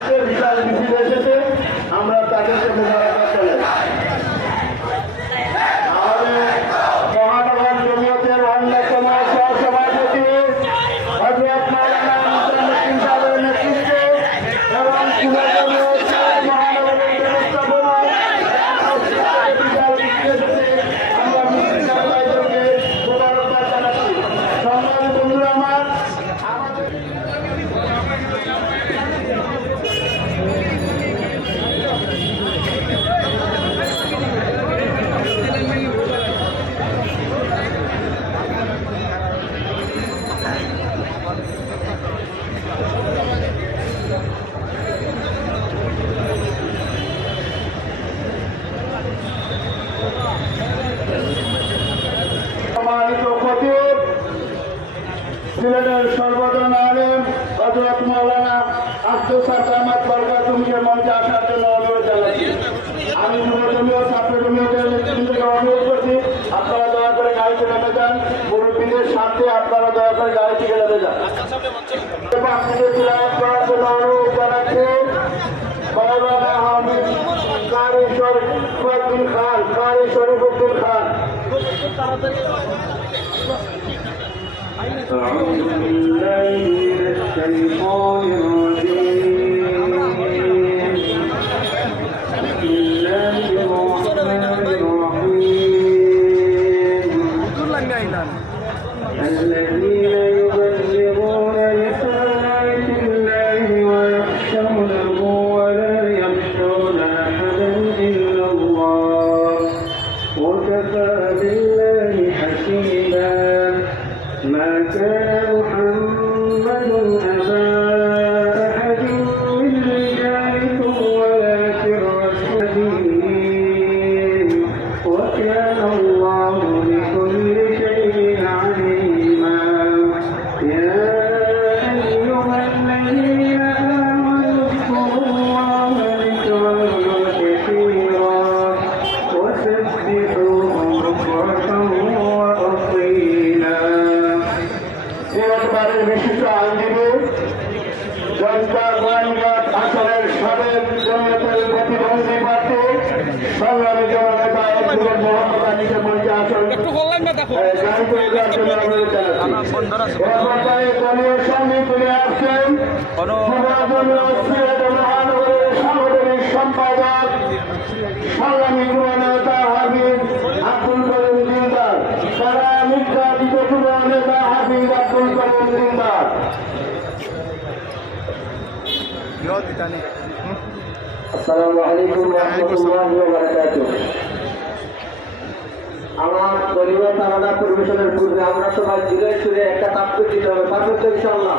বিশাল মিছিল এসেছে, আমরা তাদেরকে মোবারকবাদ জানাই। আমাদের মহানগর জমিয়তের অন্যতম সহসভাপতি হযরত মাওলানা নিজামুদ্দিন সাহেবের নেতৃত্বে এবং মহানগরের ব্যবস্থাপনায় বিশাল মিছিল এসেছে, আমরা মিছিলকারীদেরকে মোবারকবাদ জানাচ্ছি। সম্মানিত বন্ধুরা, আমাদের সম্মানিত খতিব সিলেটের সর্বজন আলেম হযরত মাওলানা আব্দুল সাত্তার আহমদ বরকাতুহকে মঞ্চে আসার জন্য অনুরোধ জানাচ্ছি। আমি যুব জমিয়ত ছাত্র জমিয়তের নেতৃত্বকে অনুরোধ করছি, আপনারা দয়া করে গাড়ি থেকে নেমে যান। মুরব্বীদের সাথে আপনারা দয়া করে গাড়ি থেকে নেমে যান। আপনাকে তিলাওয়াত করার জন্য অনুরোধ জানাচ্ছি মাওলানা হামিদ কারি শরীফুদ্দীন খান। أعوذ بالله من الشيطان الرجيم. بسم الله الرحمن الرحيم. الذين يبلغون رسالات الله ويخشونه ولا يخشون أحدا إلا الله وكفى بالله حسيبا. ما كان محمد أبا أحد من رجالكم ولكن رسول وكان الله بكل شيء عليما. يا أيها الذين آمنوا اذكروا الله ذكرا كثيرا وسبحوه بكرة وأصيلا. সিলেটবারের বিশিষ্ট আইনজীবী জনতা গোয়েন্দাঘাট আসনের সাবেক জমিয়তের প্রতিবন্ধী প্রার্থী সংগ্রামী জননেতা মোহাম্মদ আলীকে মঞ্চে আসন দলীয় সঙ্গে তুলে আসছেন সিলেট মহানগরের সাংগঠনিক সম্পাদক সংগ্রামী যুবনেতা হাবিব আব্দুল করিম দিলদার। তারা নির্যাতিত যুবনেতা হাবিব আব্দুল করিম দিলদার। আসসালামু আলাইকুম ওয়া রাহমাতুল্লাহি ওয়া বারাকাতুহু। আমার দলীয় তারানা পরিবেশনের পূর্বে আমরা সবাই জুড়ে সুরে একটা তাৎপর্য দিতে হবে, পারবেন তো ইনশাআল্লাহ?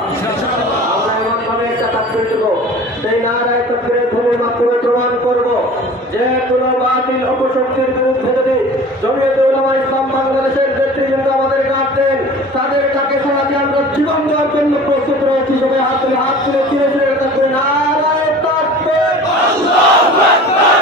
আমরা এমন ভাবে একটা তাৎপর্য দেব, সেই নারায় তাকবীরের ধ্বনির মাধ্যমে প্রমাণ করব যে কোনো বাতিল অপশক্তির বিরুদ্ধে যদি জমিয়তে উলামা ইসলাম বাংলাদেশের নেতৃবৃন্দ আমাদের কাজ দেন, তাদের কাকে সারাতে আমরা জীবন দেওয়ার জন্য প্রস্তুত রয়েছি। সবাই হাত তুলে ধীরে ধীরে থাকবে নারায় তাকবীর, আল্লাহু আকবার,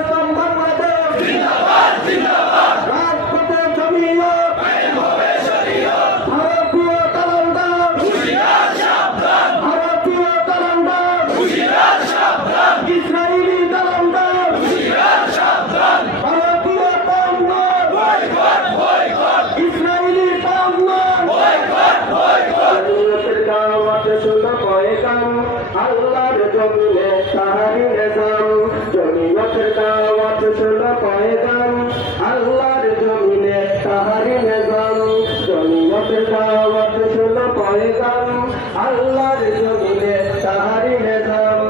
ইসলাম বাংলাদেশ জিন্দাবাদ জিন্দাবাদ, রাজপথে জমিয়ত হবে শরীয়ত, ভারতীয় তালন্দার হুশিয়ার সাবধান, ভারতীয় তালন্দার হুশিয়ার সাবধান, ইসরায়েলি তালন্দার হুশিয়ার সাবধান, ভারতীয় পণ্য বয়কট বয়কট, ইসরায়েলি পণ্য বয়কট বয়কট। জমিয়তের দাওয়াত শুনো পয়গাম, আল্লাহর জমিনে তাহারি নিজাম। জমিয়তের দাওয়াত শুনো পয়গাম, আল্লাহর জমিনে তাহারি নিজাম। জমিয়তের দাওয়াত শুনো পয়গাম, আল্লাহর জমিনে তাহারি নিজাম।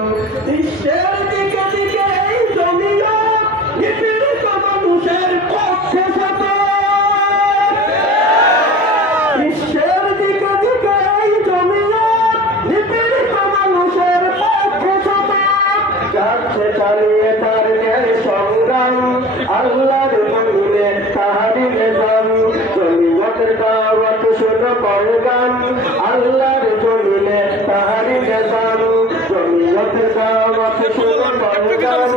বিশ্বের দিকে দিকে এই জমিয়ত নিপীড়িত মানুষের পক্ষে সত। বিশ্বের দিকে দিকে এই জমিয়ত নিপীড়িত মানুষের পক্ষে সত। যাচ্ছে চালিয়ে তার ন্যায় সংগ্রাম, আল্লাহর জমিনে তাহারি নিজাম। জমিয়তের দাওয়াত শুনো পয়গাম, আল্লাহর জমিনে তাহারি নিজাম। জমিয়তের দাওয়াত শুনো পয়গাম,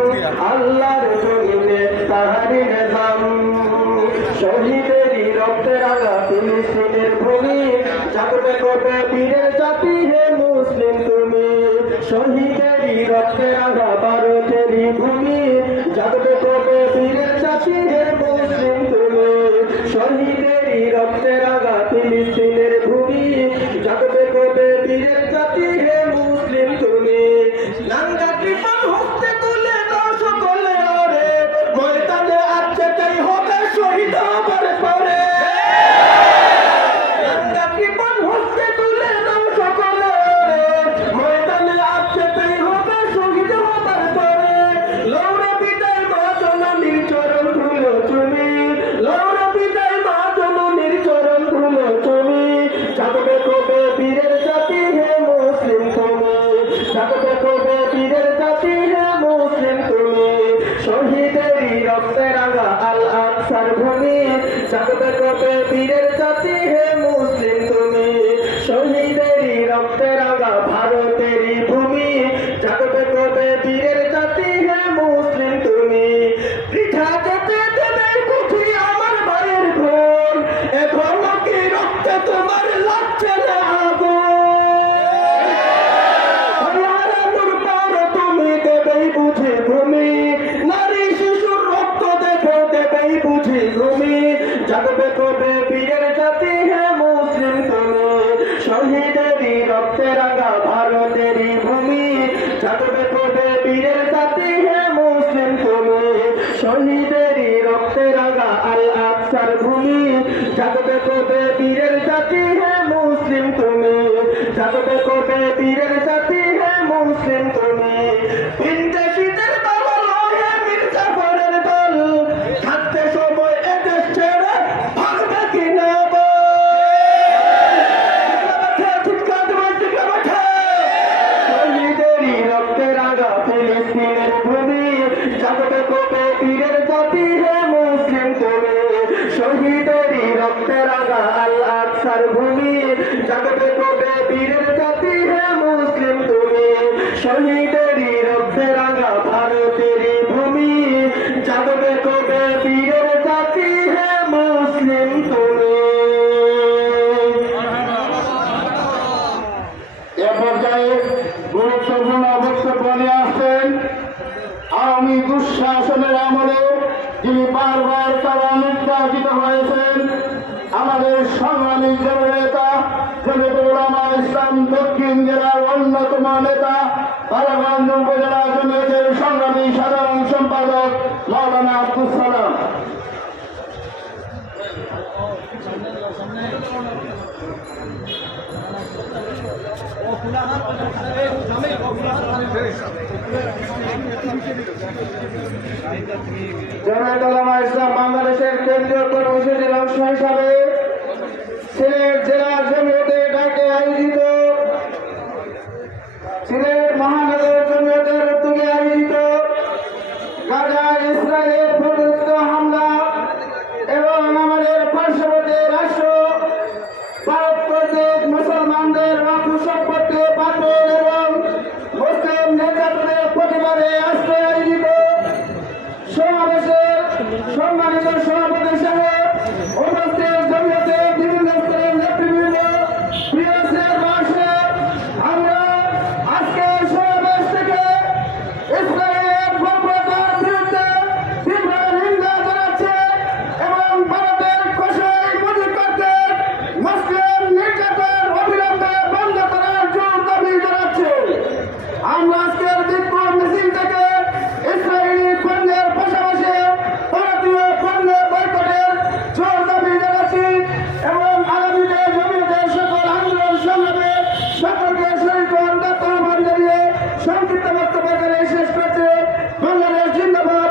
আল্লাহর জমিনে তাহারি নিজাম। শহীদেরই রক্তে রাঙা ফিলিস্তিনের ভূমি, জাগবে করবে বীরের জাতি হে মুসলিম তুমি। শহীদের শহীদেরই রক্তে রাঙা ভারতেরই ভূমি জাগবে কবে বীরের জাতি হে মুসলিম তুমি শহীদেরই রক্তে রাঙা ফিলিস্তিনের ভূমি জাগবে কবে বীরের জাতি হে মুসলিম তুমি নাঙ্গা কৃপণ হস্তে তুলে দাও সকলে ওরে ময়দানে আছে তাই হবে শহীদ হবার পরে নাঙ্গা কৃপণ হস্তে তুলে দাও সকলে ওরে ময়দানে আছে তাই হবে শহীদ হবার পরে লৌরা বিদায় মা জননীর চরণ ধুলো তুমি লৌরা বিদায় মা জননীর চরণ ধুলো তুমি জাগবে কবে বীরের জাতি হে মুসলিম তুমি জাগবে কবে বীরের জাতি হে মুসলিম তুমি শহীদেরই রক্তে রাঙা আল আকসার ভূমি জাগবে কবে বীরের জাতি হে মুসলিম তুমি শহীদেরই রক্তে রাঙা ভারতেরই ভূমি জাগবে কবে বীরের জাতি হে মুসলিম তুমি পিঠা যেতে দেবে পুঁথি আমার বাড়ির ঘর এখনো কি রক্তে তোমার লাগছে না আগুন হারানোর পর তুমি দেবেই বুঝি ভূমি নারী শিশুর রক্ত দেখে দেবেই বুঝি ভূমি জাগবে কবে বীরের জাতি হে মুসলিম তুমি শহীদেরই রক্তে রাঙা ভারতেরই ভূমি জাগবে কবে বীরের জাতি হে মুসলিম তুমি শহীদেরই রক্তে রাঙা আল আকসার ভূমি জাগবে কবে বীরের জাতি হে মুসলিম তুমি জাগবে কবে বীরের জাতি হে মুসলিম তুমি বিন্দেশীদের দল হে মীর জাফরের দল থাকতে সময় এদেশ ছেড়ে ভাগবে কিনা শহীদেরই রক্তে রাঙা ফিলিস্তিনের ভূমি জাগবে কবে বীরের জাতি হে মুসলিম তুমি শহীদেরই রক্তে রাঙা আল আকসার ভূমি জাগবে কবে বীরের জাতি হে মুসলিম তুমি শহীদেরই রক্তে রাঙা ভারতেরই ভূমি জাগবে কবে বীরের জাতি হে মুসলিম তুমি এ পর্যায়ে গুরুত্বপূর্ণ বক্তব্য নিয়ে আসছেন আওয়ামী দুঃশাসনের আমলে যিনি বারবার তারা নির্যাতিত হয়েছেন আমাদের সংগ্রামী জননেতা জমিয়তুল উলামা ইসলাম দক্ষিণ জেলার অন্যতম নেতা বালাগঞ্জ উপজেলা জমিয়তের সংগ্রামী সাধারণ সম্পাদক মাওলানা আব্দুল সালাম। জমিয়তুল উলামা ইসলাম বাংলাদেশের কেন্দ্রীয় কর্মসূচির অংশ হিসাবে সিলেট জেলা জমিয়তের ডাকে আয়োজিত সিলেট মহানগর জমিয়তের উদ্যোগে আয়োজিত গাজা ইসরায়েলের প্রতিরোধ হামলা এবং আমাদের পার্শ্ববর্তী রাষ্ট্র ভারত কর্তৃক মুসলমানদের বাপু সম্পত্তি পাথর এবং মুসলিম নেতাদের প্রতিবাদে আজকে আয়োজিত সমাবেশের সম্মানিত সভাপতি সাহেব উপস্থিত জমিয়তের বিভিন্ন স্তরের নেতৃবৃন্দ প্রিয় দেশবাসী আমরা আজকে সমাবেশ থেকে ইসরায়েলের বর্বরতার বিরুদ্ধে তীব্র নিন্দা জানাচ্ছে এবং ভারতের কষাই মোদী কর্তৃক মুসলিম নির্যাতন অবিলম্বে বন্ধ করার জোর দাবি জানাচ্ছে। আমরা আজকের বিক্ষোভ মিছিল থেকে ইসরায়েলি পণ্যের পাশাপাশি ভারতীয় পণ্য বয়কটের জোর দাবি জানাচ্ছি এবং আগামীতে জমিয়তের সকল আন্দোলন সংগ্রামে সকলকে শরীর আহ্বান জানিয়ে সংক্ষিপ্ত বক্তব্য করে শেষ করছে। বাংলাদেশ জিন্দাবাদ,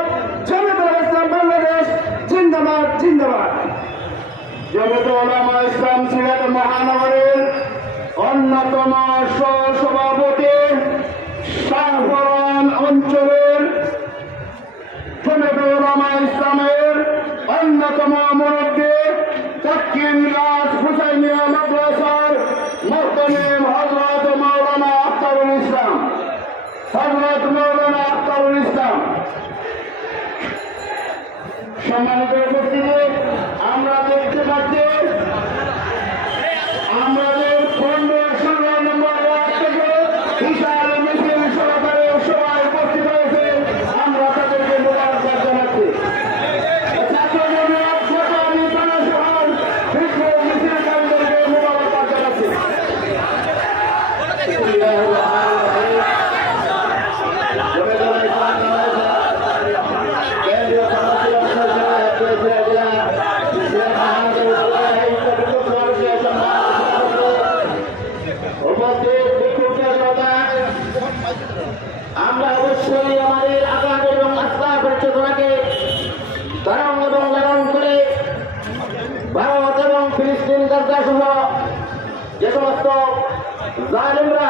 জমিয়তুল ইসলাম বাংলাদেশ জিন্দাবাদ জিন্দাবাদ। জমিয়তুল উলামা ইসলাম সিলেট মহানগরের অন্যতম সহসভাপতি শাহপরান অঞ্চলের জমিয়তুল উলামা ইসলামের অন্যতম মুরব্বী দক্ষিণ রাজ হুসাইনিয়া মাদ্রাসার মুহতামিম হযরত মাওলানা আখতারুল ইসলাম সম্মানিত উপস্থিতি, আমরা দেখতে পাচ্ছি আমাদের 15 নম্বর ওয়ার্ড থেকে বিশাল মিছিল সহকারে আমরা অবশ্যই আমাদের আকাশ এবং আস্থার চেতনাকে ধারণ এবং লালন করে ভারত এবং ফিলিস্তিন গাজা সহ যে সমস্ত জালিমরা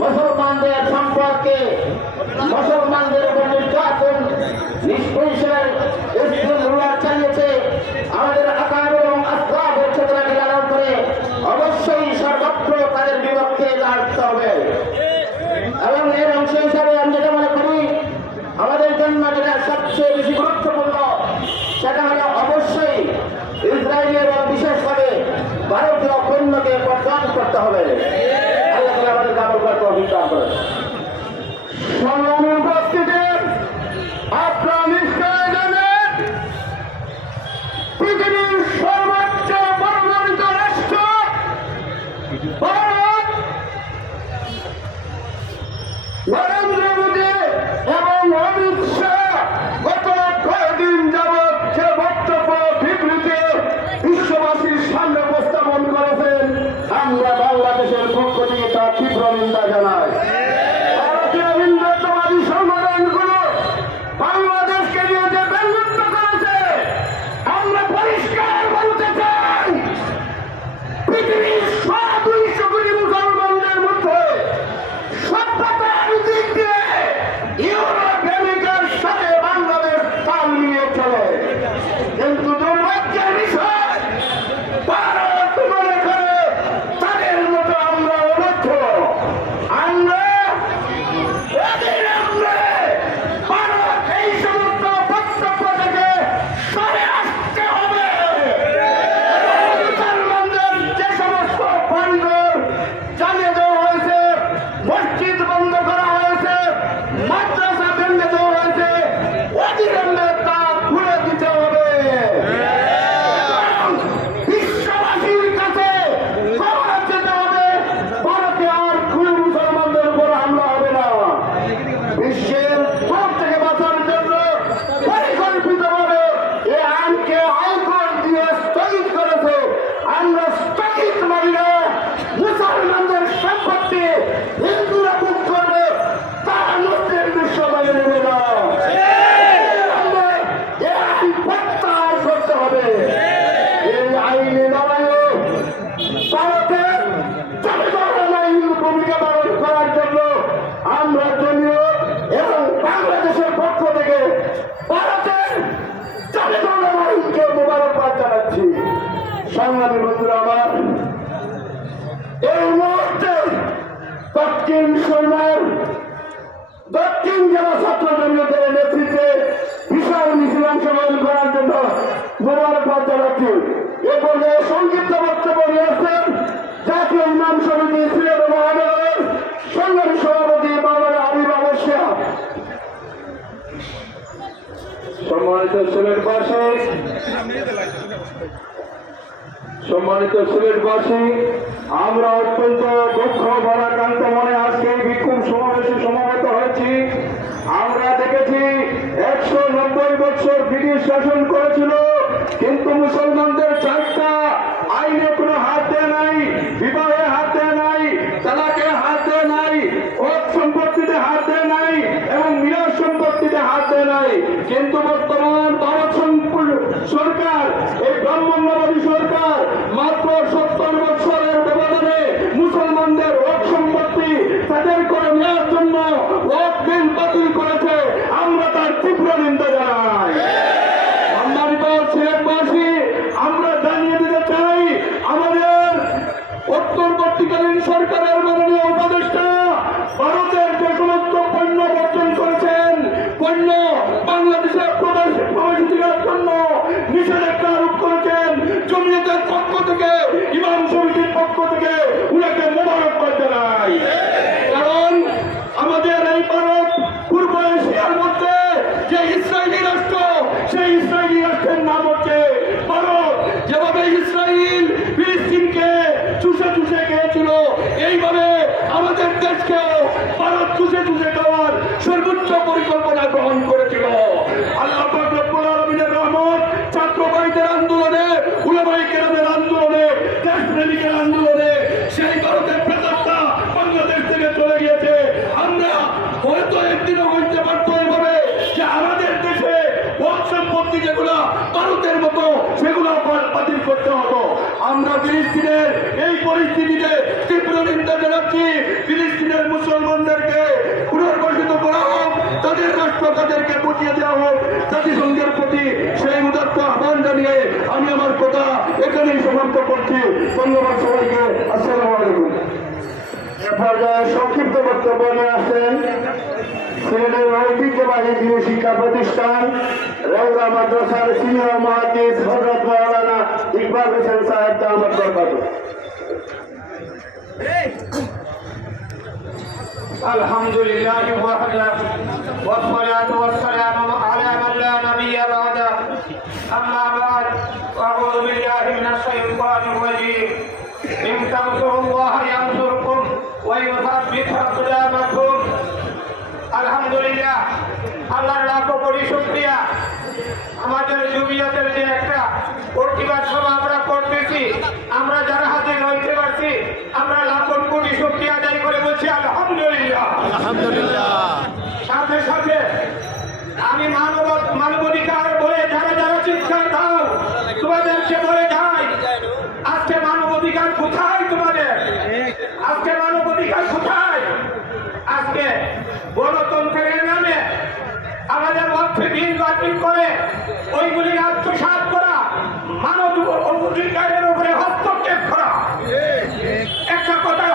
মুসলমানদের সম্পর্কে মুসলমানদের উপর নির্যাতন নিষ্পরিসর চালিয়েছে, আমাদের আকার এবং আস্থার চেতনাকে লালন করে অবশ্যই সর্বত্র তাদের বিপক্ষে লড়তে হবে। এবং এর অংশ হিসাবে আমি যেটা মনে করি আমাদের জন্য যেটা সবচেয়ে বেশি গুরুত্বপূর্ণ সেটা হলো অবশ্যই ইসরায়েল এবং বিশেষ করে ভারতীয় পণ্যকে বর্জন করতে হবে। আল্লাহ তাআলা আমাদের কামল করতে অভিজ্ঞতা করেন। সংগ্রামী উপস্থিতি, আপনারা নিশ্চয় জানেন পৃথিবীর সর্বোচ্চ পরমাণু রাষ্ট্র ভারত নরেন্দ্র মোদী এবং অমিত শাহ গত কয়েকদিন যাবৎ যে বক্তব্য বিবৃতি বিশ্ববাসীর সামনে উপস্থাপন করেছেন, আমরা বাংলাদেশের পক্ষ থেকে তার তীব্র নিন্দা জানাই। ভারতীয় হিন্দুত্ববাদী সংগঠনগুলো বাংলাদেশকে নিয়ে যে ব্যঙ্গত্ব করেছে, আমরা পরিষ্কার বলতে চাই পৃথিবীর 200 কোটি মুসলমানদের মধ্যে সভ্যতার দিক দিয়ে ইউরোপ আমেরিকার সাথে বাংলাদেশ তাল নিয়ে চলে, কিন্তু দুর্ভাগ্যের বিষয় ভারত মনে করে তাদের মতো আমরা অনর্থ। আমরা ভারত এই সমস্ত বক্তব্য থেকে সরে আসতে হবে। মুসলমানদের যে সমস্ত বন্দর জ্বালিয়ে দেওয়া হয়েছে, মসজিদ বন্ধ করা হয়েছে, মাদ্রাসা ভেঙে দেওয়া হয়েছে, অবিলম্বে তা খুলে দিতে হবে। বিশ্ববাসীর কাছে খবর যেতে হবে ভারতে আর খুলে মুসলমানদের উপর হামলা হবে না। বিশ্বের ক্ষোভ থেকে বাঁচার জন্য পরিকল্পিতভাবে এই আইনকে হাইকোর্ট দিয়ে স্থগিত করেছে। আমরা স্থগিত মানি না। মুসলমানদের সম্পত্তি হিন্দুরা ভোগ করবে, তারা মুসলিম বিশ্ব মেনে নেবে না। আমরা এই আইন প্রত্যাহার করতে হবে। এই আইনে লড়াইয়ে ভারতের জনগণের ভূমিকা পালন করার জন্য আমরা দলীয় এবং বাংলাদেশের পক্ষ থেকে ভারতের জনগণের আইনকে মোবারকবাদ জানাচ্ছি। সংগ্রামী বন্ধুরা আমার, এই মুহূর্তে দক্ষিণ সীমার দক্ষিণ জেলা ছাত্র জমিয়তের নেতৃত্বে বিশাল মিছিল অংশগ্রহণ করার জন্য মোবারকবাদ জানাচ্ছি। এ পর্যায়ে সংক্ষিপ্ত বক্তব্য নিয়ে আসছেন জাতীয় ইমাম সমিতি সিলেট মহানগরের সংগ্রামী সভাপতি মাওলানা হাবিব আহমদ শাহ। সম্মানিত সিলেটবাসী, আমরা অত্যন্ত দুঃখ ভারাক্রান্ত মনে আজকে বিক্ষোভ সমাবেশে সমবেত হয়েছি। আমরা দেখেছি 190 বছর ব্রিটিশ শাসন করেছিল, কিন্তু মুসলমানদের 4টা আইনে কোনো হাত দেয় নাই, বিবাহে হাত দেয় নাই, তালাকে হাত দেয় নাই, ওয়াক্ফ সম্পত্তিতে হাত দেয় নাই এবং মিরাজ সম্পত্তিতে হাত দেয় নাই। কিন্তু বর্তমান ভারত সরকার, এই ব্রাহ্মণ্যবাদী সরকার মাত্র 70 বছরের ব্যবধানে মুসলমানদের ওয়াক্ফ সম্পত্তি তাদের করে নেওয়ার জন্য ওয়াক্ফ বিল বাতিল করেছে। আমরা তার তীব্র নিন্দা জানাই। সম্মানিত সিলেটবাসী, আমরা জানিয়ে দিতে চাই আমাদের অন্তর্বর্তীকালীন সরকারের মাননীয় উপদেষ্টা ভারতের যে সমস্ত পণ্য বর্জন করেছেন, পণ্য বাংলাদেশে প্রবেশ দেওয়ার জন্য নিষেধাজ্ঞা আরোপ করেছেন, জমিয়তের পক্ষ থেকে ইমাম সমিতির পক্ষ থেকে উনাকে মোবারকবাদ জানাই। কারণ আমাদের এই ভারত পূর্ব এশিয়ার মধ্যে যে ইসরায়েলি রাষ্ট্র, সেই ইসরায়েলি রাষ্ট্রের নাম হচ্ছে ভারত। যেভাবে ইসরায়েল ফিলিস্তিনকে চুষে চুষে খেয়েছিল, এইভাবে আমাদের দেশকেও ভারত চুষে চুষে খাওয়ার সর্বোচ্চ পরিকল্পনা গ্রহণ করেছিল। আল্লাহ পাক রব্বুল আলামিনের রহমত ছাত্র ভাইদের আন্দোলনে, উলামায়ে কেরামের আন্দোলনে, দেশপ্রেমিকের আন্দোলনে সেই ভারতের প্রেতাত্মা বাংলাদেশ থেকে চলে গিয়েছে। আমরা হয়তো একদিনও হইতে পারতো এইভাবে যে আমাদের দেশে ওয়াক্ফ সম্পত্তি যেগুলো ভারতের মতো সেগুলো বাতিল করতে হতো। আমরা ফিলিস্তিনের এই পরিস্থিতিতে তীব্র নিন্দা জানাচ্ছি। ফিলিস্তিনের মুসলমানদেরকে পুনর্গঠিত করা হোক, তাদের রাষ্ট্র তাদেরকে বুঝিয়ে দেওয়া হোক জাতিসংঘের প্রতি সেই উদাত্ত আহ্বান জানিয়ে আমি আমার কথা এখানেই সমাপ্ত করছি। ধন্যবাদ সবাইকে। আসসালামু আলাইকুম। এ পর্যায়ে সংক্ষিপ্ত বক্তব্য নিয়ে আসেন সিলেটের ঐতিহ্যবাহী গৃহ শিক্ষা প্রতিষ্ঠান রেওলা মাদ্রাসার সিনিয়র মুহাদ্দিস হযরত মাওলানা ইকবাল হোসেন সাহেব দামাত বরকাতুহু। আলহামদুলিল্লাহ ওয়াহদা والصلاة والسلام على من لا نبي بعده أما بعد أعوذ بالله من الشيطان الرجيم إن تنصروا الله ينصركم ويثبت أقدامكم আলহামদুলিল্লাহ আল্লাহর লাখো কোটি শুকরিয়া আমাদের জমিয়তের যে একটা প্রতিবাদ সভা আমরা করতেছি, আমরা যারা হাতে রইতে পারছি আমরা লাখো কোটি শুকরিয়া আদায় করে বলছি আলহামদুলিল্লাহ। সাথে সাথে আমি মানবাধিকার বলে যারা যারা চিৎকার দাও তোমাদেরকে বলে যাই, আজকে মানবাধিকার কোথায় তোমাদের? আজকে মানবাধিকার কোথায়? আজকে গণতন্ত্রের নামে আমাদের মধ্যে বিল বাতিল করে ওইগুলি আত্মসাৎ করা, মানব অধিকারের উপরে হস্তক্ষেপ করা। একটা কথা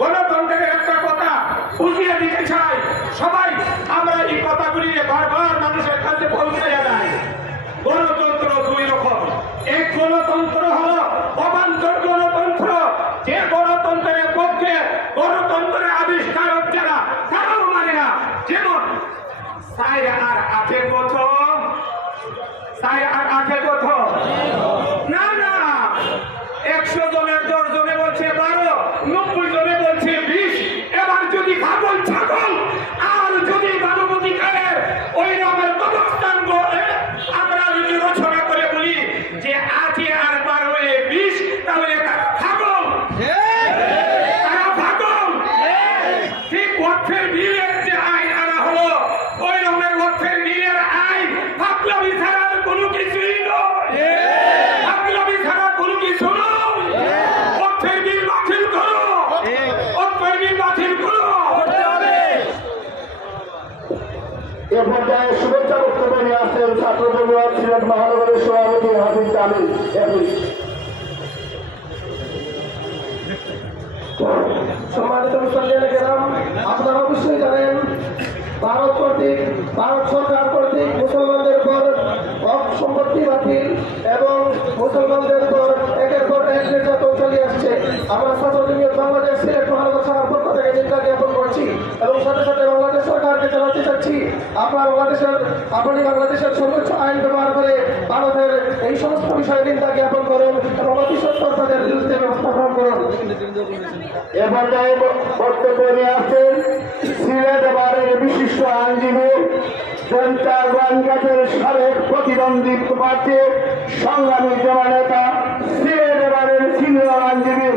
গণতন্ত্রের একটা কথা বুঝিয়ে দিতে চাই, সবাই আমরা এই কথাগুলি বারবার মানুষের কাছে পৌঁছাইয়া দেয়। গণতন্ত্র দুই রকম, এক গণতন্ত্র হল অবান্তর গণতন্ত্র, যে গণতন্ত্রের পক্ষে গণতন্ত্রের আবিষ্কারক যারা তারাও মানে না। যেমন সাই আর আটের প্রথম, সাই আর আটের প্রথম না না, 100 জনের 10 জনে বলছে 12, 90 জনে বলছে 20। এবার যদি ছাগল ছাগল আর যদি মানবাধিকারের ওই রকমের অবস্থান করে আমরা যদি রচনা করে বলি যে আজকে আর 12 20, তাহলে ছাগল তারা ছাগল। ঠিক ওয়াকফের বিলের যে আইন আনা হলো ওই রকমের ওয়াকফের বিলের আইন ফাকলামি ছাড়া কোনো কিছুই নয়, ফাকলামি ছাড়া কোনো কিছু নয়। ওয়াকফের বিল বাতিল করো, ওয়াকফের বিল বাতিল করো। এ পর্যায়ে শুভেচ্ছা বক্তব্য নিয়ে আসেন ছাত্র জমিয়ত সিলেট মহানগরের সভাপতি হাফিজ জামিল। সম্মানিত মুসল্লিয়ান, আপনারা অবশ্যই জানেন ভারত সরকার কর্তৃক মুসলমানদের উপর ওয়াকফ সম্পত্তি বাতিল এবং মুসলমানদের উপর একের পর এক নির্যাতন চালিয়ে আসছে। আমরা ছাত্র জমিয়ত বাংলাদেশ সিলেট মহানগর শাখার পক্ষ থেকে নিন্দা জ্ঞাপন করছি এবং সাথে সাথে বাংলাদেশ সরকারকে জানাতে চাচ্ছি আপনি বাংলাদেশের সর্বোচ্চ আইন ব্যবহার করে ভারতের এই সমস্ত বিষয়ে নিন্দা জ্ঞাপন করুন এবং অতি সত্বর তাদের বিরুদ্ধে ব্যবস্থা গ্রহণ করুন। এ পর্যায়ে বক্তব্য নিয়ে আসেন সিলেট বারের বিশিষ্ট আইনজীবী জনতা গোয়ানঘাটের সাবেক প্রতিদ্বন্দ্বী প্রার্থী সংগ্রামী জননেতা সিলেট বারের সিনিয়র আইনজীবী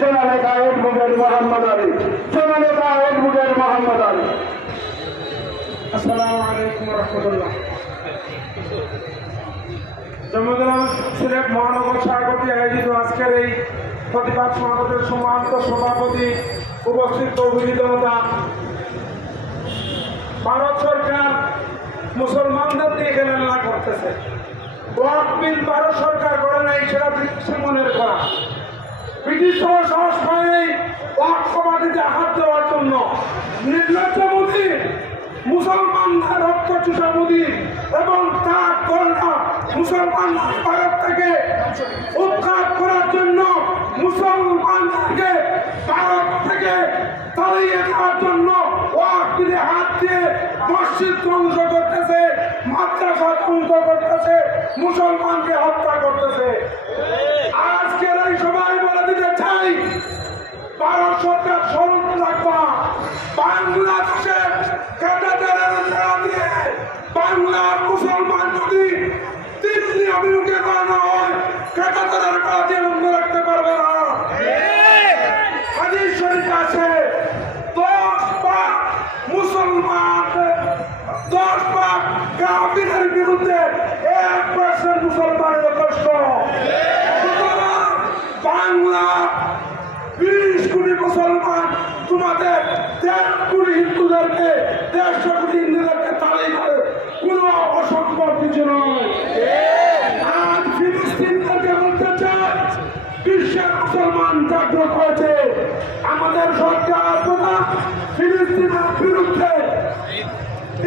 জননেতা এডভোকেট মোহাম্মদ আলী। জননেতা এডভোকেট মোহাম্মদ আলী। আসসালামু আলাইকুম ওয়া রাহমাতুল্লাহ। জমিয়তুল সিলেট মহানগর শাখা কর্তৃক আয়োজিত আজকের এই প্রতিবাদ সমাবেশের সম্মানিত সভাপতি, উপস্থিত তৌহিদি জনতা, ভারত সরকার মুসলমানদের দিয়ে খেলা করতেছে। ওয়াকফ বিল ভারত সরকার করে নাই, সেটা ব্রিটিশের মনের করা। ব্রিটিশ সংস্কারে ওয়াকফ সমাধিতে হাত দেওয়ার জন্য নির্লজ্জ মোদী, মুসলমানদের রক্ত চুষা মোদী এবং তার কন্যা মুসলমানদের ভারত থেকে উৎখাত করার জন্য, মুসলমানদেরকে ভারত থেকে তাড়িয়ে দেওয়ার জন্য ওয়াকফ বিলে হাত দিয়ে মসজিদ ধ্বংস করতেছে, মাদ্রাসা ধ্বংস করতেছে, মুসলমানকে হত্যা করতেছে। আজকের এই সবাই বলে দিতে চাই, ভারত সরকার স্মরণ রাখবা, বাংলাদেশের ক্যাডারের নাম দিয়ে বাংলার মুসলমান যদি দিল্লি অভিমুখে বানানো হয়, ক্যাডারের কাজে বন্ধ রাখতে পারবে না। হাদিস শরীফ আছে 10 বার মুসলমান মুসলমান 10 ভাগ কাফিরের বিরুদ্ধে 1% মুসলমানের যথেষ্ট। সুতরাং বাংলা 20 কোটি মুসলমান তোমাদের 13 কোটি হিন্দুদেরকে 150 কোটি হিন্দুদেরকে তাড়িয়ে করে কোনো অসম্ভব কিছু নয়। আজ ফিলিস্তিনদেরকে বলতে চাই, বিশ্বের মুসলমান জাগ্রত হয়েছে। আমাদের সরকার প্রধান ফিলিস্তিনের বিরুদ্ধে,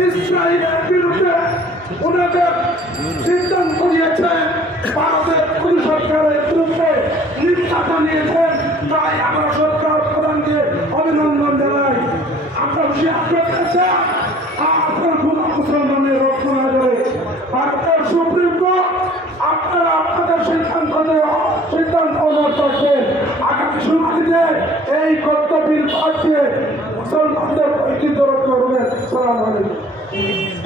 ইসরায়েলের বিরুদ্ধে ওনাদের সিদ্ধান্ত নিয়েছেন, ভারতের কোন সরকারের বিরুদ্ধে নির্যাতন নিয়েছেন। তাই আমরা সরকার প্রধানকে অভিনন্দন জানাই। আমরা বেশি আগ্রহ পেয়েছে আপনার কোন মুসলমানের রক্ষণা করে ভারতের সুপ্রিম কোর্ট আপনারা আপনাদের সিদ্ধান্ত থাকবেন। আগামী শুনানিতে এই কর্তব্যের পাঠিয়ে মুসলমানদের ঐতিহ্য রক্ষা করবেন। সালাম আলাইকুম।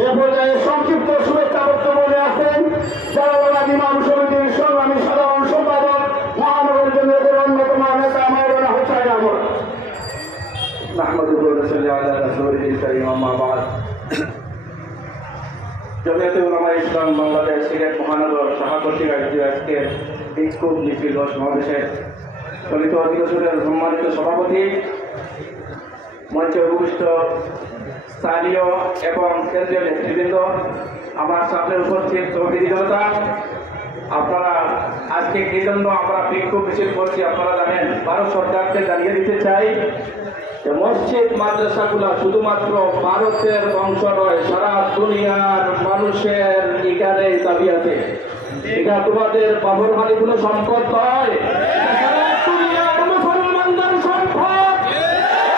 এ পর্যায়ে সংক্ষিপ্ত শুভেচ্ছা বক্তব্য নিয়ে আসেন জালালাবাদ ইমাম সমিতির সংগ্রামী সাধারণ সম্পাদক মহানগর জমিয়তের অন্যতম নেতা মাওলানা হোসাইন আহমদ। জমিয়তে উলামা ইসলাম বাংলাদেশ সিলেট মহানগর শাখা কর্তৃক আয়োজিত আজকের বিক্ষোভ মিছিল ও সমাবেশের চলিত অধিবেশনের সম্মানিত সভাপতি, মঞ্চে উপবিষ্ট স্থানীয় এবং কেন্দ্রীয় নেতৃবৃন্দ, আমার সামনে উপস্থিত তৌহিদি জনতা, আপনারা আজকে কি জন্য আমরা বিক্ষোভ মিছিল করছি আপনারা জানেন। ভারত সরকারকে জানিয়ে দিতে চাই যে মসজিদ মাদ্রাসাগুলা শুধুমাত্র ভারতের অংশ নয়, সারা দুনিয়ার মানুষের এখানে দাবি আছে। এটা তোমাদের বাবর মালিকগুলো সম্পদ নয়, সারা দুনিয়ার মুসলমানদের সম্পদ।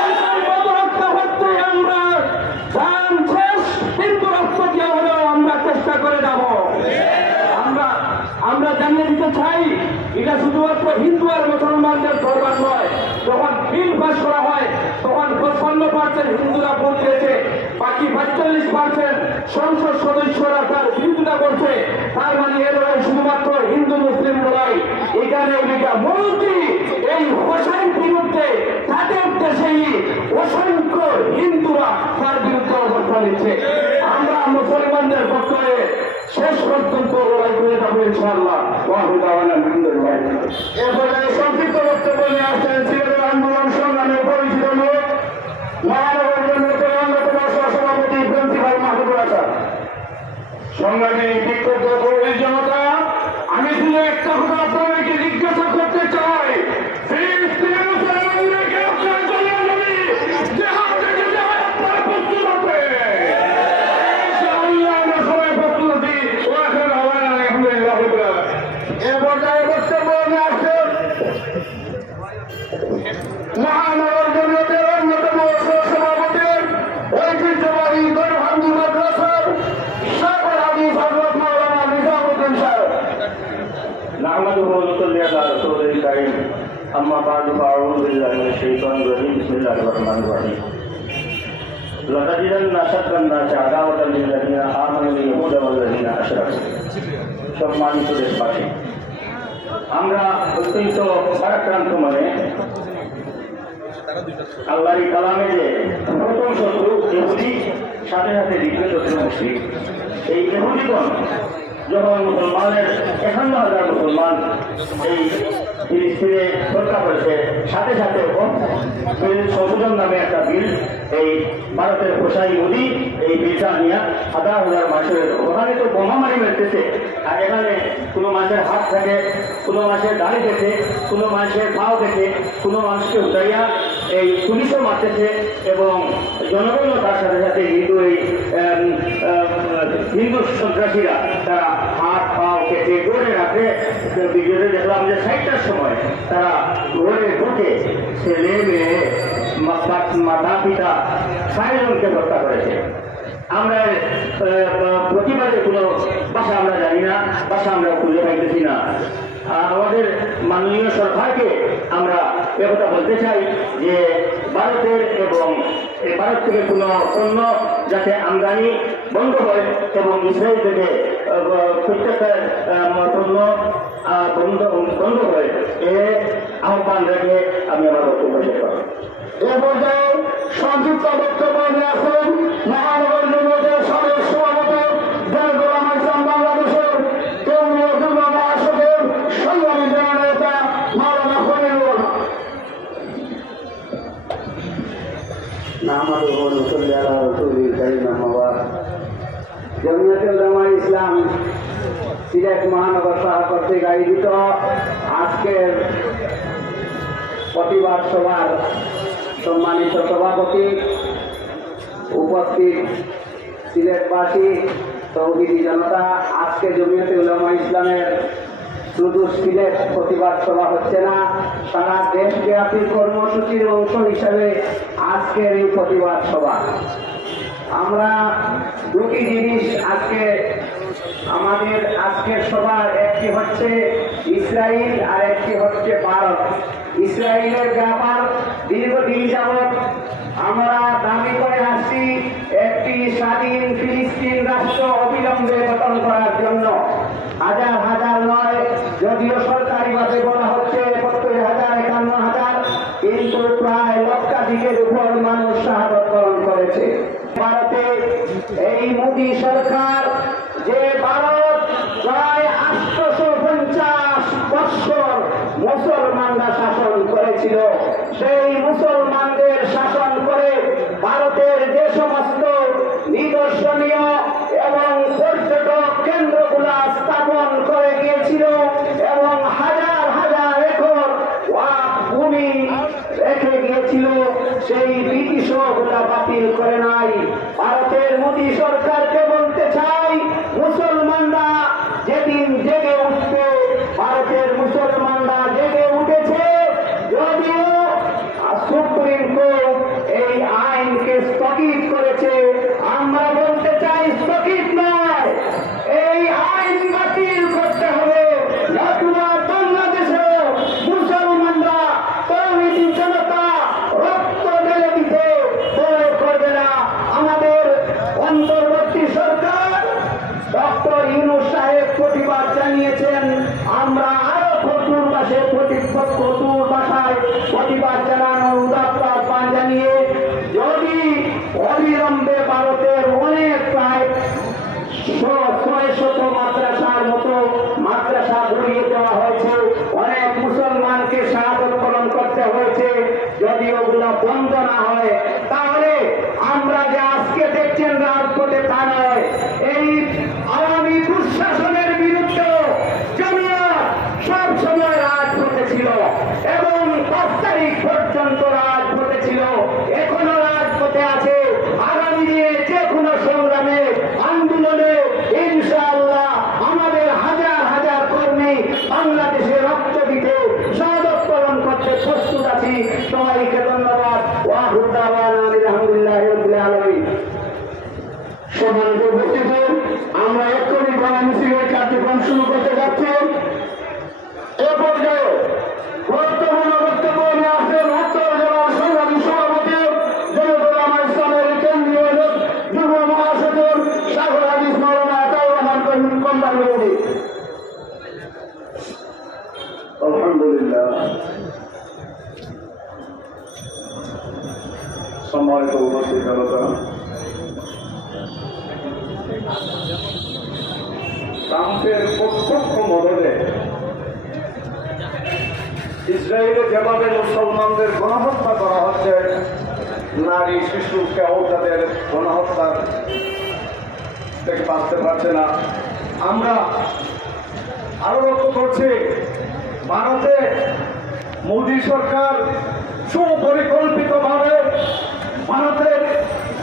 এই সম্পদ রক্ষা করতে আমরা প্রাণ শেষ কিন্তু রক্ত দেওয়া হলেও আমরা চেষ্টা করে যাব। আমরা জানিয়ে দিতে চাই এটা শুধুমাত্র হিন্দু আর মুসলমানদের দরবার নয়। যখন বিল পাস করা হয় তখন 55% হিন্দুরা ভোট দিয়েছে, বাকি 45% সংসদ সদস্যরা তার বিরোধিতা করছে। তার মানে এ লড়াই শুধুমাত্র হিন্দু মুসলিম লড়াই। এখানে এটা মন্ত্রী এই হোসাইন বিরুদ্ধে তাদের দেশেই অসংখ্য হিন্দুরা তার বিরুদ্ধে অবস্থান নিচ্ছে। আমরা মুসলমানদের পক্ষে শেষ পর্যন্ত লড়াই করে যাবো ইনশাআল্লাহ। আলহামদুলিল্লাহ। এরপরে সংক্ষিপ্ত বক্তব্য নিয়ে আসছেন সিলেটের আন্দোলন সংগ্রামে পরিচিত লোক মহানগর জমিয়তের অন্যতম সহসভাপতি প্রিন্সিপাল মাহবুবুল হাসান। সংগ্রামী বিক্ষুব্ধ তৌহিদি জনতা, আমি শুধু একটা কথা আপনাদেরকে জিজ্ঞাসা করতে চাই, ফিলিস্তিনের মুসলমানদেরকে আপনারা চলিয়ে যাবে জেহাদ থেকে জেহাদ আপনারা প্রস্তুত আছে? ইনশাআল্লাহ আমরা সবাই প্রস্তুত আছি। ওয়াখির দাওয়ানা আলহামদুলিল্লাহ রাব্বিল আলামিন। এ পর্যায়ে বক্তব্য নিয়ে আসছেন মহানগর জমিয়তের অন্যতম সহসভাপতি ঐতিহ্যবাহী গণহান্দি মাদ্রাসার সকল হাদিস হযরত মাওলানা নিজামুদ্দিন সাহেব। نحمده ونصلي على رسوله الكريم أما بعد فأعوذ بالله من الشيطان الرجيم بسم الله الرحمن الرحيم لتجدن أشد الناس عداوة للذين آمنوا اليهود والذين أشركوا। সম্মানিত দেশবাসী, আমরা অত্যন্ত ভারাক্রান্ত মনে আল্লাহর কালামে যে প্রথম শত্রু ইহুদি, সাথে সাথে দ্বিতীয় শত্রু মুশরিক। এই ইহুদিগণ যখন মুসলমানের ৫১,০০০ মুসলমান এই ফিলিস্তিনে হত্যা করেছে, সাথে সাথে বিল সংশোধন নামে একটা বিল এই ভারতের পোষাই মোদী এই বিলটা নিয়ে ১,০০০ মানুষের ওখানে তো বোমা মারি মেরতেছে। আর এখানে কোনো মানুষের হাত থেকে, কোনো মানুষের দাড়ি থেকে, কোনো মানুষের পাও থেকে, কোনো মানুষকে উঠাইয়া এই পুলিশও মারতেছে এবং জনগণও তার সাথে সাথে হিন্দু সন্ত্রাসীরা তারা হাত পাও কেটে গড়ে রাখে। ভিডিওতে দেখলাম যে ৬০টার সময় তারা ঘরে ঢুকে ছেলে মেয়ে মাতা পিতা ৬ জনকে হত্যা করেছে। আমরা প্রতিবাদে কোনো ভাষা আমরা জানি না, ভাষা আমরা খুঁজে পাইতেছি না। আমাদের মাননীয় সরকারকে আমরা একথা বলতে চাই যে ভারতের এবং ভারত থেকে কোনো পণ্য যাতে আমদানি বন্ধ হয় এবং ইসরায়েল থেকে প্রত্যেকটা পণ্য বন্ধ হয়, এ আহ্বান রেখে আমি আমার বক্তব্য শেষ করব। এ পর্যায়ে সংক্ষিপ্ত বক্তব্য নিয়ে আসেন আজমাইন, আম্মা বাদ। জমিয়তে উলামা ইসলাম সিলেট মহানগর শাখা কর্তৃক আয়োজিত আজকের প্রতিবাদ সভার সম্মানিত সভাপতি, উপস্থিত সিলেটবাসী, তৌহিদি জনতা, আজকে জমিয়তে উলামা ইসলামের শুধু সিলেট প্রতিবাদ সভা হচ্ছে না, সারা দেশব্যাপী কর্মসূচির অংশ হিসাবে আজকের এই প্রতিবাদ সভা। আমরা দুটি জিনিস আজকে আমাদের আজকের সভার, একটি হচ্ছে ইসরায়েল আর একটি হচ্ছে ভারত। ইসরায়েলের ব্যাপার দীর্ঘদিন যাবৎ আমরা দাবি করে আসছি একটি স্বাধীন ফিলিস্তিন রাষ্ট্র অবিলম্বে গঠন করার জন্য। হাজার হাজার নয়, যদিও সরকারিভাবে বলা হচ্ছে ৭৫,০০০, ৫১,০০০, কিন্তু প্রায় লক্ষাধিকের উপর মানুষ শাহাদত বরণ করেছে। ভারতে এই মোদী সরকার, যে ভারত প্রায় ৮৫০ বৎসর মুসলমানরা শাসন করেছিল, সেই মুসলমানদের শাসন করে ভারতের যে সমস্ত নিদর্শনীয় এবং পর্যটক কেন্দ্রগুলা স্থাপন করে গিয়েছিল এবং হাজার হাজার একর ওয়াক্ফ ভূমি রেখে গিয়েছিল, সেই ব্রিটিশগুলা বাতিল করে নাই। ভারতের মোদী সরকারকে বলতে চাই, মুসলমানরা যেদিন জেগে উঠবে, ভারতের মুসলমানরা জেগে উঠেছে, যদিও সুপ্রিম কোর্ট এই আইনকে স্থগিত করেছে। আমরা বলতে চাই স্থগিত নয়, এই আইন বাতিল করতে হবে, নতুবা বাংলাদেশেও মুসলমানরা, তৌহিদি জনতা রক্ত ঢেলে দিতে ভয় করবে না। আমাদের অন্তর্বর্তী সরকার ডক্টর ইউনূস সাহেব প্রতিবাদ জানিয়েছেন, আমরা আরো কঠোর ভাষায় প্রতিবাদ জানানোর উদাত্ত আহ্বান জানিয়ে, যদি অবিলম্বে ভারতের অনেক প্রায় ৬০০ মাদ্রাসার মতো মাদ্রাসা ঘুরিয়ে দেওয়া হয়েছে, অনেক মুসলমানকে শাহাদত বরণ করতে হয়েছে, যদি ওগুলো বন্ধ না হয়, তাহলে আমরা যে আজকে দেখছেন রাজপথে তা নয়, এই আওয়ামী দুঃশাসনের বিরুদ্ধে জমিয়ত সব সময় রাজপথে ছিল এবং ৫ তারিখ পর্যন্ত রাজপথে ছিল, এখনো রাজপথে আছে। আগামী দিনে যে কোনো সংগ্রামে, আন্দোলনে ইনশাআল্লাহ আমাদের হাজার হাজার কর্মী বাংলাদেশে রক্ত দিতে, শাহাদত বরণ করতে প্রস্তুত আছি। সবাইকে ধন্যবাদ। ওয়াহিদ দাওয়ানা আলহামদুলিল্লাহি রাব্বিল আলামিন। সম্মানিত উপস্থিতি, আমরা এক্ষুনি গণমিছিলের কার্যক্রম শুরু করতে যাচ্ছি। এ পর্যায়ে গুরুত্বপূর্ণ বক্তব্য নিয়ে আসছেন উত্তর জেলার সংগ্রামী সভাপতি, জমিয়তে উলামা ইসলামের কেন্দ্রীয় যুগ্ম মহাসচিব শাইখুল হাদিস মাওলানা আতাউর রহমান করিম কম্বাইনি। আলহামদুলিল্লাহ। সম্মানিত উপস্থিত জনতা, ট্রাম্পের প্রত্যক্ষ মদদে ইসরায়েলে যেভাবে মুসলমানদের গণহত্যা করা হচ্ছে, নারী শিশু কেউ তাদের গণহত্যার থেকে বাঁচতে পারছে না। আমরা আরো লক্ষ্য করছি, ভারতে মোদী সরকার সুপরিকল্পিতভাবে ভারতের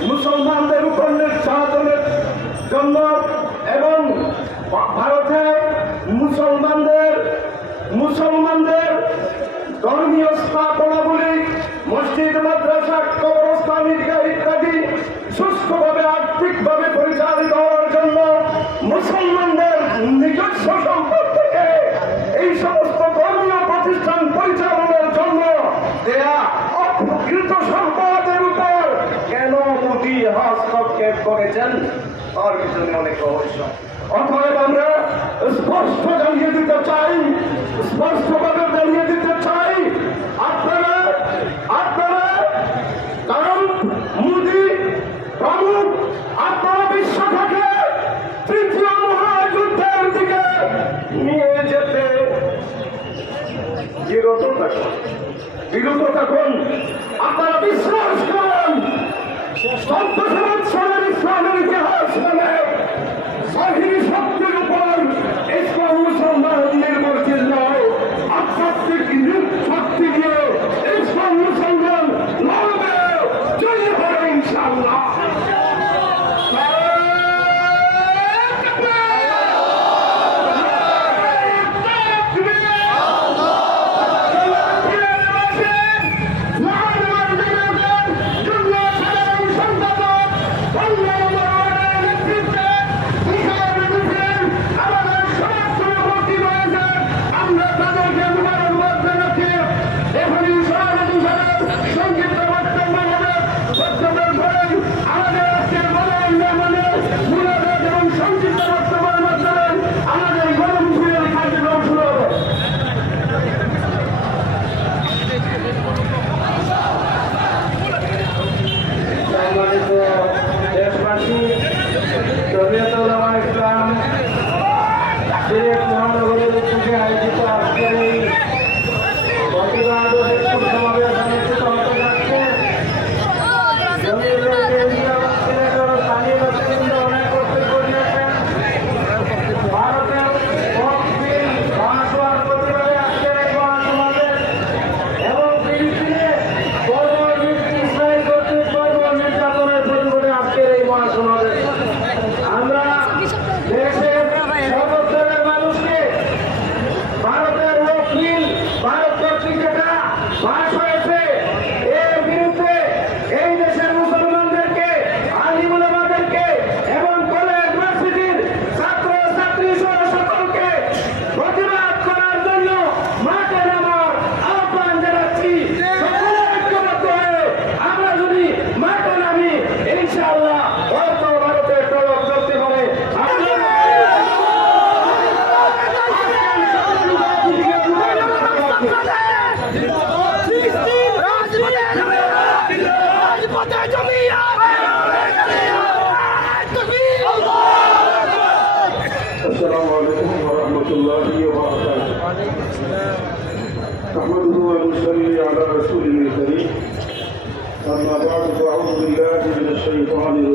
মুসলমানদের উপর নির্যাতনের জন্য এবং ভারতে মুসলমানদের ধর্মীয় স্থাপনাগুলি, মসজিদ, মাদ্রাসা, কবরস্থান ইত্যাদি সুস্থভাবে আর্থিকভাবে পরিচালিত হওয়ার জন্য মুসলমানদের নিজস্ব সম্পদ থেকে এই সমস্ত ধর্মীয় প্রতিষ্ঠান পরিচালনার জন্য দেয়া অপকৃত সম্পদের উপর কেন মোদী হস্তক্ষেপ করেছেন, তার পিছনে অনেক রহস্য। অতএব আমরা স্পষ্টভাবে জানিয়ে দিতে চাই, আপনারা কারণ মোদী প্রমুখ, আপনারা বিশ্ব থেকে তৃতীয় মহাযুদ্ধের দিকে নিয়ে যেতে বিরত থাকুন। আপনারা বিশ্বাস করেন ১৪ বছরের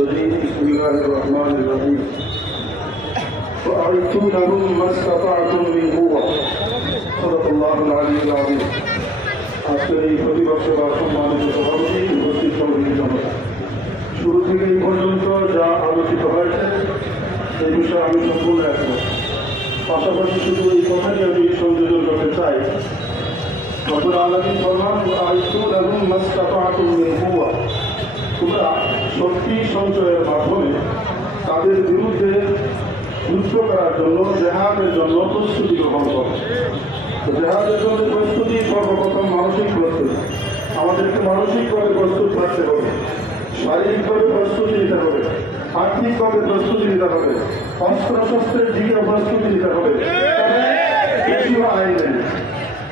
الرجيم بسم الله الرحمن الرحيم وأعدوا لهم ما استطعتم من قوة صدق الله العلي العظيم আজকের এই প্রতিবর্ষবার সম্মানিত সভাপতি উপস্থিত সভাপতি জনতা শুরু থেকে এই পর্যন্ত যা আলোচিত হয়েছে সেই বিষয়ে আমি সম্পূর্ণ একমত পাশাপাশি শুধু এই কথাটি আমি সংযোজন করতে চাই রব্বুল আলামিন ফরমান আইতুল লাহুম মাসতাতাতুম মিন কুওয়া তোমরা শক্তি সঞ্চয়ের মাধ্যমে তাদের বিরুদ্ধে যুদ্ধ করার জন্য জেহাদের জন্য প্রস্তুতি গ্রহণ করো জেহাদের জন্য প্রস্তুতি সর্বপ্রথম মানসিক প্রস্তুতি আমাদেরকে মানসিকভাবে প্রস্তুত থাকতে হবে শারীরিকভাবে প্রস্তুতি নিতে হবে আর্থিকভাবে প্রস্তুতি নিতে হবে অস্ত্র শস্ত্রের দিকে প্রস্তুতি নিতে হবে বেশিও আইন নেই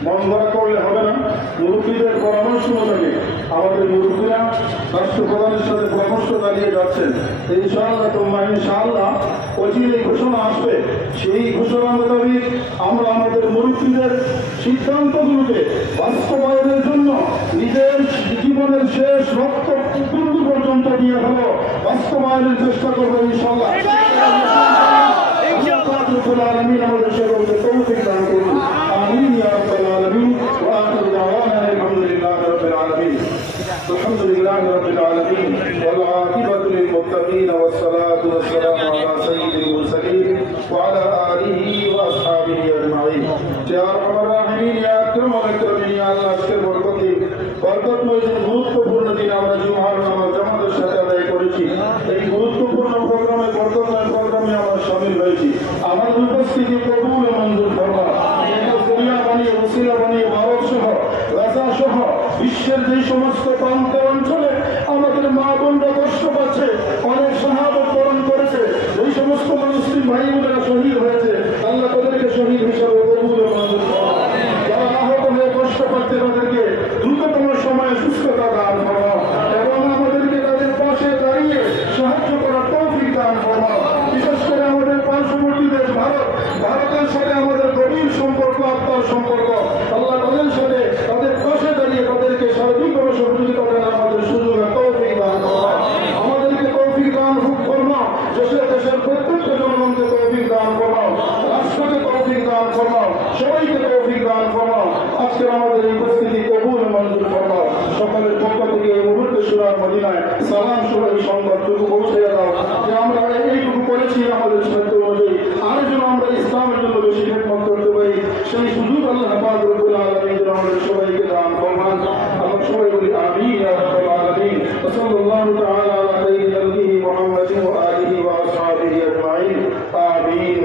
মন ধরা করলে হবে না মুরব্বীদের পরামর্শ মোতাবেক আমাদের মুরব্বীরা রাষ্ট্রপ্রধানের সাথে পরামর্শ চালিয়ে যাচ্ছেন ইনশাআল্লাহ অচিরে ঘোষণা আসবে সেই ঘোষণা মোতাবেক আমরা আমাদের মুরব্বীদের সিদ্ধান্তগুলোকে বাস্তবায়নের জন্য নিজের জীবনের শেষ রক্ত বিন্দু পর্যন্ত দিয়ে হলো বাস্তবায়নের চেষ্টা করবো ইনশাআল্লাহ العالمين আমাদের সকলকে তৌফিক দান করুন আমিন ইয়া রাব্বাল আলামিন ওয়া আখিরু দাওয়ানা আলহামদুলিল্লাহি রাব্বিল আলামিন আলহামদুলিল্লাহি রাব্বিল আলামিন ওয়াল আকিবাতু লিল মুত্তাকিন ওয়াস সালাতু ওয়াস সালামু আলা সাইয়্যিদিল মুরসালিন ওয়া আলা আলিহি ওয়া আসহাবিহি আজমাইন ইয়া আরহামার রাহিমিন ইয়া আকরামাল আকরামিন ইয়া আল্লাহ আজকের বরকতময় গুরুত্বপূর্ণ দিন আমরা জুমার নামাজ জামাতের সাথে আদায় করেছি এই গুরুত্বপূর্ণ প্রোগ্রামে বরকতময় প্রোগ্রামে আমরা শামিল হয়েছি আমাদের উপস্থিতি কবুল ও মঞ্জুর ফরমা দুনিয়া বানিয়ে ওসিলা বানিয়ে ভারত সহ গাজা সহ বিশ্বের যে সমস্ত প্রান্ত অঞ্চলে আমাদের মা বোনরা কষ্ট পাচ্ছে অনেক শাহাদত বরণ করেছে এই সমস্ত মুসলিম ভাই বোনেরা শহীদ হয়েছে আল্লাহ তাদেরকে শহীদ হিসাবে কবুল ও মঞ্জুর ফরমা যারা আহত হয়ে কষ্ট পাচ্ছে তাদেরকে দ্রুততম সময়ে সুস্থতা দান ফরমা এবং আমাদেরকে তাদের পাশে দাঁড়িয়ে সাহায্য করার তৌফিক দান ফরমা বিশেষ করে আমাদের পার্শ্ববর্তী দেশ ভারতের সাথে আমাদের গভীর সম্পর্ক আত্মার সম্পর্ক আল্লাহ তাদের সাথে তাদের পাশে দাঁড়িয়ে তাদেরকে সার্বিকভাবে সহযোগিতা দেন আমাদের সুযোগ তৌফিক দান ফরমা আমাদেরকে তৌফিক দান ফরমা দেশের প্রত্যেকটা জনগণকে তৌফিক দান ফরমা রাষ্ট্রকে তৌফিক দান ফরমা সবাইকে তৌফিক দান ফরমা আজকে আমাদের এই উপস্থিতি কবুল মঞ্জুর ফরমা সকলের পক্ষ থেকে এই মুহূর্তে সুরার মদিনায় সালাম সবাই সংবাদটুকু পৌঁছে দাও যে আমরা এইটুকু করেছি আমাদের সাধ্য অনুযায়ী আর যেন আমরা ইসলামের জন্য বেশি খেদমত করতে পারি সেই সুযোগ আল্লাহ পাক রব্বুল আলামিন যেন আমাদের সবাইকে দান ফরমান আমরা সবাই বলি আমিন ইয়া রাব্বাল আলামিন ওয়া সাল্লাল্লাহু তাআলা আলা সাইয়্যিদিনা মুহাম্মাদিন ওয়া আলিহি ওয়া আসহাবিহি আজমাইন আমিন